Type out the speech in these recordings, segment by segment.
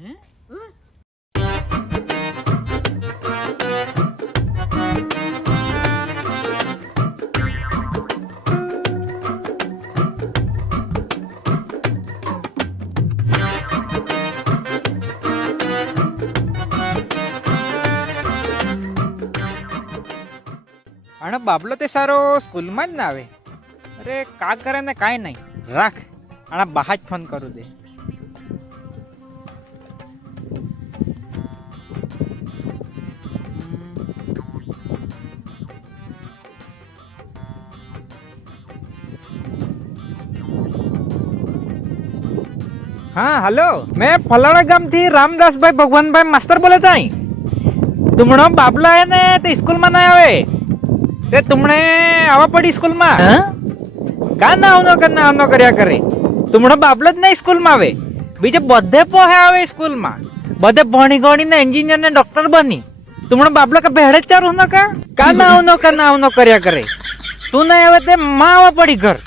અને બાબલો તે સારો સ્કૂલમાં જ ના આવે. અરે કા કરે ને કાંઈ નહીં, રાખ આના બહાર જ ફોન કરું દે. हाँ हेलो, मैं फलाना गाम थी रामदास भाई भगवान भाई मास्टर बोले था. तुमनो बाबला है ने ते स्कूल में ना आवे ते तुमने आवा पड़ी स्कूल में. का ना आवनो કર્યા કરે. तुमनो बाबलो જ નહીં સ્કૂલ માં આવે, બીજે બધે પોહે આવે સ્કૂલ માં, બધે ભણી ગણીને એન્જિનિયર ને ડોક્ટર બની. तुमनो बाबलो का भेड़े चारू न का ना आवनो કર્યા કરે. તું નહીં આવે તે માં આવા પડી ઘર.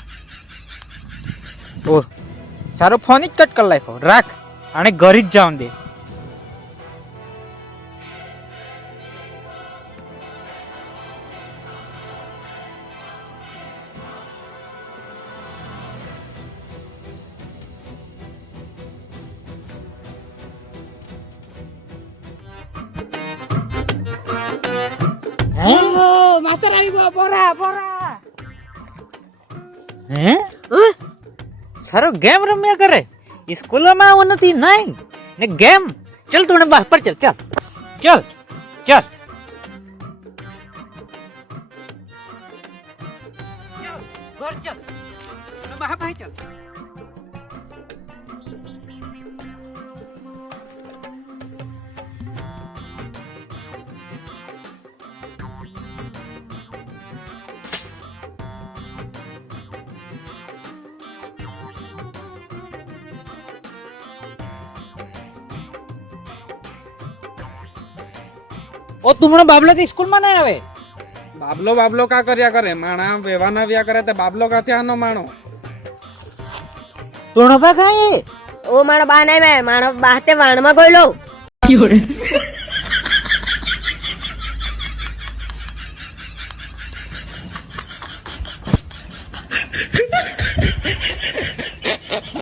ઓ સારો ફોન જ કટ કરી નાખ્યો, રાખ આને ઘર જ જાઉં દે. માસ્ટર આવી ગયો, પોરા. હે સારો ગેમ રમ્યા કરે. સ્કૂલમાં આવું નથી નહીં ને ગેમ. ચલ તું બહાર પર ચલ ચલ ચલ ચલ ઘર ચલ બહાર બહાર ચલ. ઓ તુમનો બાબલો તો સ્કૂલ માં નહીં આવે. બાબલો કા કર્યા કરે, માણા વેવાના વ્યા કરે તે બાબલો કા ત્યાંનો માણો. તુણો બા કાંઈ ઓ મારો બા નહીં, મેં મારો બા તે વાણમાં ગયેલો.